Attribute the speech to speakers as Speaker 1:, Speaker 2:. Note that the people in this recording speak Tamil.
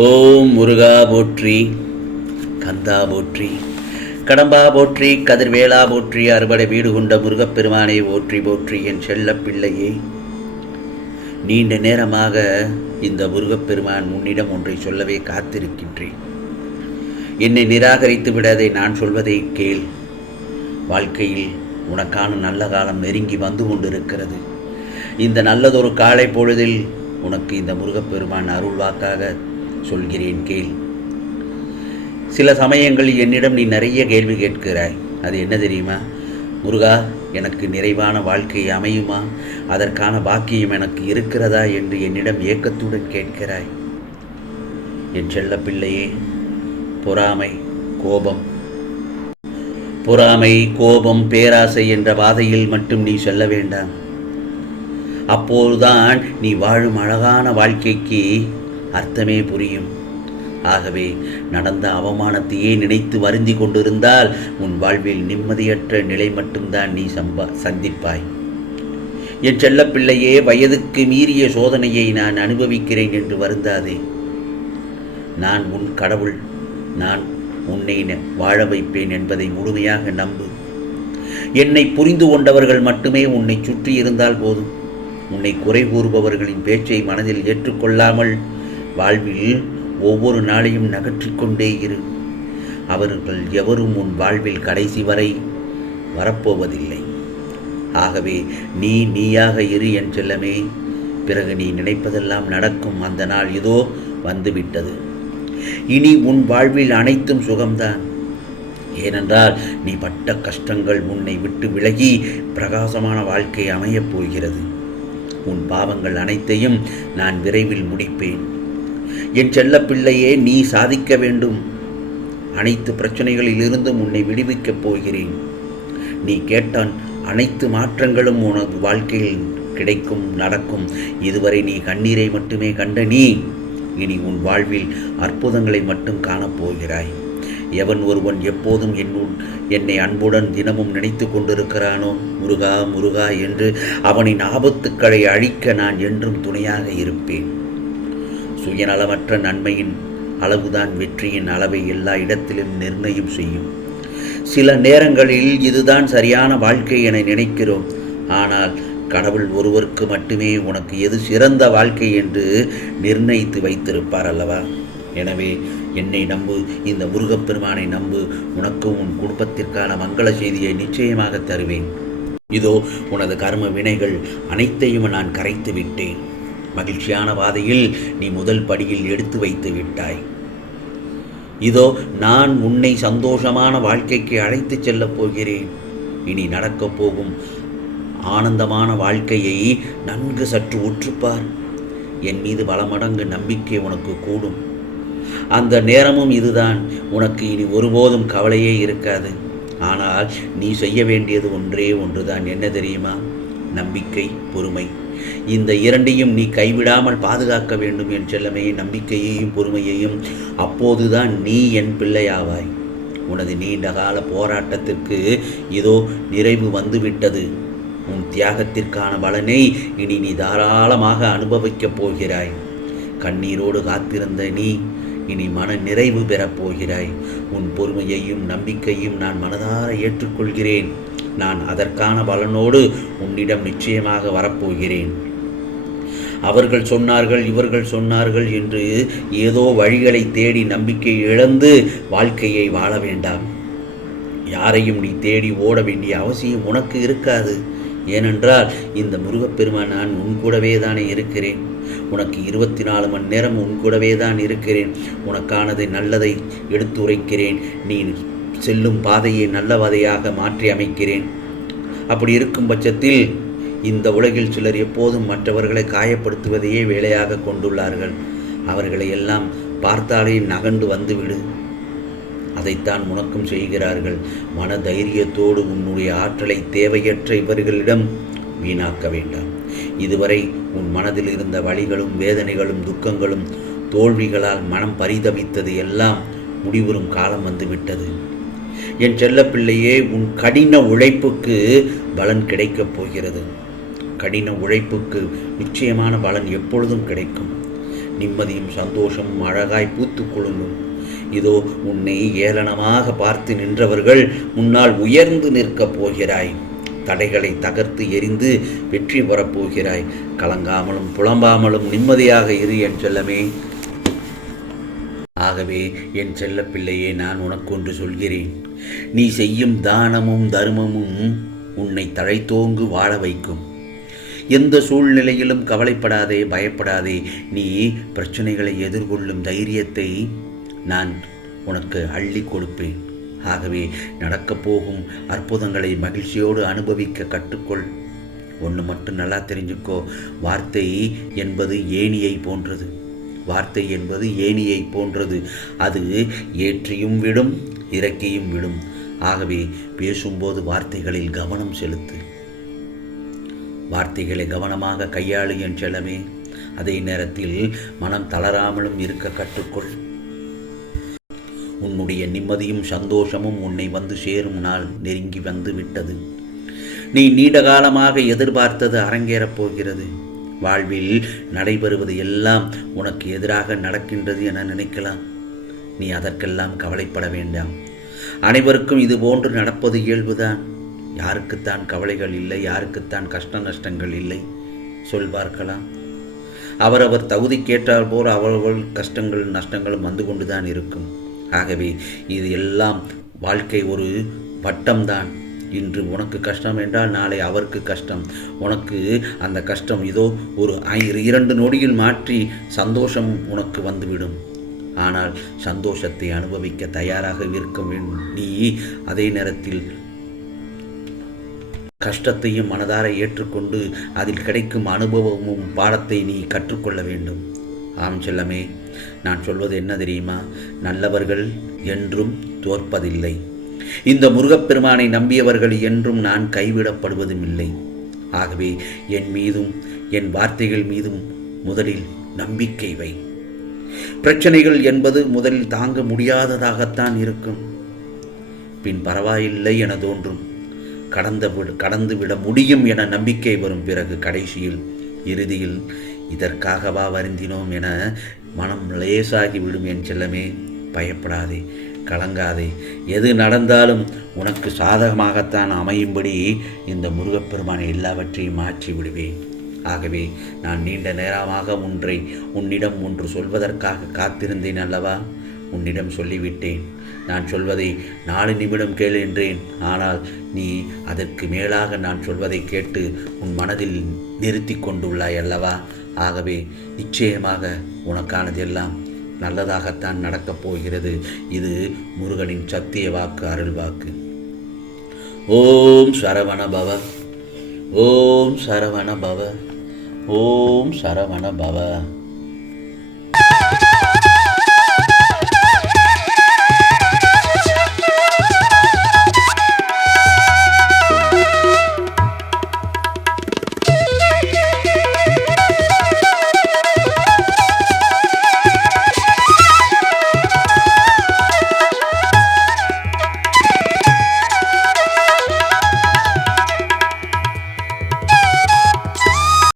Speaker 1: ஓம் முருகா போற்றி கந்தா போற்றி கடம்பா போற்றி கதிர்வேளா போற்றி அறுபடை வீடு கொண்ட முருகப்பெருமானை போற்றி போற்றி என் செல்ல பிள்ளையே. நீண்ட நேரமாக இந்த முருகப்பெருமான் உன்னிடம் ஒன்றை சொல்லவே காத்திருக்கின்றேன். என்னை நிராகரித்து விடாதே நான் சொல்வதை கேள். வாழ்க்கையில் உனக்கான நல்ல காலம் நெருங்கி வந்து கொண்டிருக்கிறது. இந்த நல்லதொரு காலை பொழுதில் உனக்கு இந்த முருகப்பெருமான் அருள் வாக்காக சொல்கிறேன் கேள். சில சமயங்களில் என்னிடம் நீ நிறைய கேள்வி கேட்கிறாய். அது என்ன தெரியுமா? முருகா எனக்கு நிறைவான வாழ்க்கை அமையுமா? அதற்கான பாக்கியம் எனக்கு இருக்கிறதா என்று என்னிடம் ஏக்கத்துடன் கேட்கிறாய். என் செல்ல பிள்ளையே பொறாமை கோபம். பொறாமை கோபம் பேராசை என்ற பாதையில் மட்டும் நீ செல்ல வேண்டாம். அப்போதுதான் நீ வாழும் அழகான வாழ்க்கைக்கு அர்த்தமே புரியும். ஆகவே நடந்த அவமானத்தையே நினைத்து வருந்தி கொண்டிருந்தால் உன் வாழ்வில் நிம்மதியற்ற நிலை மட்டும்தான் நீ சம்பா சந்திப்பாய். என் செல்லப்பிள்ளையே வயதுக்கு மீறிய சோதனையை நான் அனுபவிக்கிறேன் என்று வருந்தாதே. நான் உன் கடவுள் நான் உன்னை வாழ வைப்பேன் என்பதை முழுமையாக நம்பு. என்னை புரிந்து கொண்டவர்கள் மட்டுமே உன்னை சுற்றி இருந்தால் போதும். உன்னை குறை கூறுபவர்களின் பேச்சை மனதில் ஏற்றுக்கொள்ளாமல் வாழ்வில் ஒவ்வொரு நாளையும் நகற்றிக்கொண்டே இரு. அவர்கள் எவரும் உன் வாழ்வில் கடைசி வரை வரப்போவதில்லை. ஆகவே நீ நீயாக இரு என் செல்லமே. பிறகு நீ நினைப்பதெல்லாம் நடக்கும். அந்த நாள் இதோ வந்துவிட்டது. இனி உன் வாழ்வில் அனைத்தும் சுகம்தான். ஏனென்றால் நீ பட்ட கஷ்டங்கள் உன்னை விட்டு விலகி பிரகாசமான வாழ்க்கை அமையப் போகிறது. உன் பாவங்கள் அனைத்தையும் நான் விரைவில் முடிப்பேன். என் செல்லப்பிள்ளையே நீ சாதிக்க வேண்டும். அனைத்து பிரச்சனைகளிலிருந்தும் உன்னை விடுவிக்கப் போகிறேன். நீ கேட்டான் அனைத்து மாற்றங்களும் உனது வாழ்க்கையில் கிடைக்கும் நடக்கும். இதுவரை நீ கண்ணீரை மட்டுமே கண்ட நீ இனி உன் வாழ்வில் அற்புதங்களை மட்டும் காணப்போகிறாய் எவன் ஒருவன் எப்போதும் என்னுள் என்னை அன்புடன் தினமும் நினைத்து கொண்டிருக்கிறானோ? முருகா முருகா என்று அவனின் ஆபத்துக்களை அழிக்க நான் என்றும் துணையாக இருப்பேன். சுயநலமற்ற நன்மையின் அளவுதான் வெற்றியின் அளவை எல்லா இடத்திலும் நிர்ணயம் செய்யும். சில நேரங்களில் இதுதான் சரியான வாழ்க்கை என நினைக்கிறோம். ஆனால் கடவுள் ஒருவருக்கு மட்டுமே உனக்கு எது சிறந்த வாழ்க்கை என்று நிர்ணயித்து வைத்திருப்பார் அல்லவா? எனவே என்னை நம்பு இந்த முருகப்பெருமானை நம்பு. உனக்கும் உன் குடும்பத்திற்கான மங்கள செய்தியை நிச்சயமாக தருவேன். இதோ உனது கர்ம வினைகள் அனைத்தையும் நான் கரைத்து விட்டேன் மகிழ்ச்சியான பாதையில் நீ முதல் படியில் எடுத்து வைத்து விட்டாய். இதோ நான் உன்னை சந்தோஷமான வாழ்க்கைக்கு அழைத்துச் செல்லப் போகிறேன். இனி நடக்கப் போகும் ஆனந்தமான வாழ்க்கையை நன்கு சற்று உற்றுப்பார். என் மீது பல மடங்கு நம்பிக்கை உனக்கு கூடும். அந்த நேரமும் இதுதான். உனக்கு இனி ஒருபோதும் கவலையே இருக்காது. ஆனால் நீ செய்ய வேண்டியது ஒன்றே ஒன்றுதான். என்ன தெரியுமா? நம்பிக்கை பொறுமை. இந்த இரண்டையும் நீ கைவிடாமல் பாதுகாக்க வேண்டும் என் செல்லமே. நம்பிக்கையையும் பொறுமையையும் அப்போதுதான் நீ என் பிள்ளையாவாய். உனது நீண்ட கால போராட்டத்திற்கு இதோ நிறைவு வந்துவிட்டது. உன் தியாகத்திற்கான பலனை இனி நீ தாராளமாக அனுபவிக்கப் போகிறாய். கண்ணீரோடு காத்திருந்த நீ இனி மன நிறைவு பெறப் போகிறாய். உன் பொறுமையையும் நம்பிக்கையும் நான் மனதார ஏற்றுக்கொள்கிறேன். நான் அதற்கான பலனோடு உன்னிடம் நிச்சயமாக வரப்போகிறேன். அவர்கள் சொன்னார்கள் இவர்கள் சொன்னார்கள் என்று ஏதோ வழிகளை தேடி நம்பிக்கை இழந்து வாழ்க்கையை வாழ வேண்டாம். யாரையும் நீ தேடி ஓட வேண்டிய அவசியம் உனக்கு இருக்காது. ஏனென்றால் இந்த முருகப்பெருமான் நான் உன் கூடவே தானே இருக்கிறேன். உனக்கு இருபத்தி நாலு மணி நேரம் உன் கூடவே தான் இருக்கிறேன். உனக்கானதை நல்லதை எடுத்துரைக்கிறேன். நீ செல்லும் பாதையை நல்ல பாதையாக மாற்றி அமைக்கிறேன். அப்படி இருக்கும் பட்சத்தில் இந்த உலகில் சிலர் எப்போதும் மற்றவர்களை காயப்படுத்துவதையே வேலையாக கொண்டுள்ளார்கள். அவர்களை எல்லாம் பார்த்தாலே நகண்டு வந்துவிடு. அதைத்தான் உனக்கும் செய்கிறார்கள். மன தைரியத்தோடு உன்னுடைய ஆற்றலை தேவையற்ற இவர்களிடம் வீணாக்க வேண்டாம். இதுவரை உன் மனதில் இருந்த வழிகளும் வேதனைகளும் துக்கங்களும் தோல்விகளால் மனம் பரிதவித்தது எல்லாம் முடிவுறும் காலம் வந்துவிட்டது. என் செல்லப்பிள்ளையே உன் கடின உழைப்புக்கு பலன் கிடைக்கப் போகிறது. கடின உழைப்புக்கு நிச்சயமான பலன் எப்பொழுதும் கிடைக்கும். நிம்மதியும் சந்தோஷமும் அழகாய் பூத்து குலுங்கும் இதோ உன்னை ஏளனமாக பார்த்து நின்றவர்கள் முன்னால் உயர்ந்து நிற்கப் போகிறாய். தடைகளை தகர்த்து எரிந்து வெற்றி பெறப் போகிறாய். கலங்காமலும் புலம்பாமலும் நிம்மதியாக இரு என் செல்லமே. ஆகவே என் செல்லப்பிள்ளையே நான் உனக்கொன்று சொல்கிறேன். நீ செய்யும் தானமும் தர்மமும் உன்னை தழைத்தோங்கு வாழ வைக்கும். எந்த சூழ்நிலையிலும் கவலைப்படாதே பயப்படாதே. நீ பிரச்சனைகளை எதிர்கொள்ளும் தைரியத்தை நான் உனக்கு அள்ளி கொடுப்பேன். ஆகவே நடக்கப் போகும் அற்புதங்களை மகிழ்ச்சியோடு அனுபவிக்க கற்றுக்கொள். ஒன்று மட்டும் நல்லா தெரிஞ்சுக்கோ. வார்த்தை என்பது ஏணியை போன்றது. வார்த்தை என்பது ஏணியை போன்றது. அது ஏற்றியும் விடும் இறக்கியும் விடும். ஆகவே பேசும்போது வார்த்தைகளில் கவனம் செலுத்து. வார்த்தைகளை கவனமாக கையாளு என் செல்லமே. அதே நேரத்தில் மனம் தளராமலும் இருக்க கற்றுக்கொள். உன்னுடைய நிம்மதியும் சந்தோஷமும் உன்னை வந்து சேரும் நாள் நெருங்கி வந்து விட்டது. நீ நீண்ட காலமாக எதிர்பார்த்தது அரங்கேறப் போகிறது. வாழ்வில் நடைபெறுவது எல்லாம் உனக்கு எதிராக நடக்கின்றது என நினைக்கலாம். நீ அதற்கெல்லாம் கவலைப்பட வேண்டாம். அனைவருக்கும் இது போன்று நடப்பது இயல்புதான். யாருக்குத்தான் கவலைகள் இல்லை யாருக்குத்தான் கஷ்ட நஷ்டங்கள் இல்லை. சொல் பார்க்கலாம். அவரவர் கேட்டால் போல் அவரவர் கஷ்டங்கள் நஷ்டங்களும் வந்து கொண்டுதான் இருக்கும். ஆகவே இது எல்லாம் வாழ்க்கை ஒரு வட்டம்தான். இன்று உனக்கு கஷ்டம் என்றால் நாளை அவருக்கு கஷ்டம். உனக்கு அந்த கஷ்டம் இதோ ஒரு ஐ- இரண்டு நொடியில் மாற்றி சந்தோஷம் உனக்கு வந்துவிடும். ஆனால் சந்தோஷத்தை அனுபவிக்க தயாராக இருக்க நீ அதே நேரத்தில் கஷ்டத்தையும் மனதார ஏற்றுக்கொண்டு அதில் கிடைக்கும் அனுபவமும் பாடத்தை நீ கற்றுக்கொள்ள வேண்டும். ஆம் செல்லமே நான் சொல்வது என்ன தெரியுமா? நல்லவர்கள் என்றும் தோற்பதில்லை. இந்த முருகப்பெருமானை நம்பியவர்கள் என்றும் நான் கைவிடப்படுவதும் இல்லை ஆகவே என் மீதும் என் வார்த்தைகள் மீதும் முதலில் நம்பிக்கை வை. பிரச்சனைகள் என்பது முதலில் தாங்க முடியாததாகத்தான் இருக்கும். பின் பரவாயில்லை என தோன்றும். கடந்த விட- கடந்து விட முடியும் என நம்பிக்கை வரும் பிறகு கடைசியில் இறுதியில் இதற்காகவா வருந்தினோம் என மனம் லேசாகி விடும் என் செல்லமே பயப்படாதே. கலங்காதே. எது நடந்தாலும் உனக்கு சாதகமாகத்தான் அமையும்படி இந்த முருகப்பெருமானை எல்லாவற்றையும் மாற்றி விடுவேன் ஆகவே நான் நீண்ட நேரமாக ஒன்றை உன்னிடம் ஒன்று சொல்வதற்காக காத்திருந்தேன் அல்லவா? உன்னிடம் சொல்லிவிட்டேன். நான் சொல்வதை நாலு நிமிடம் கேள் என்றேன். ஆனால் நீ அதற்கு மேலாக நான் சொல்வதை கேட்டு உன் மனதில் நிறுத்தி கொண்டுள்ளாய் அல்லவா? ஆகவே நிச்சயமாக உனக்கானதெல்லாம் நல்லதாகத்தான் நடக்கப் போகிறது. இது முருகனின் சத்திய வாக்கு அருள் வாக்கு. ஓம் சரவண பவ. ஓம் சரவண பவ. ஓம் சரவண பவ.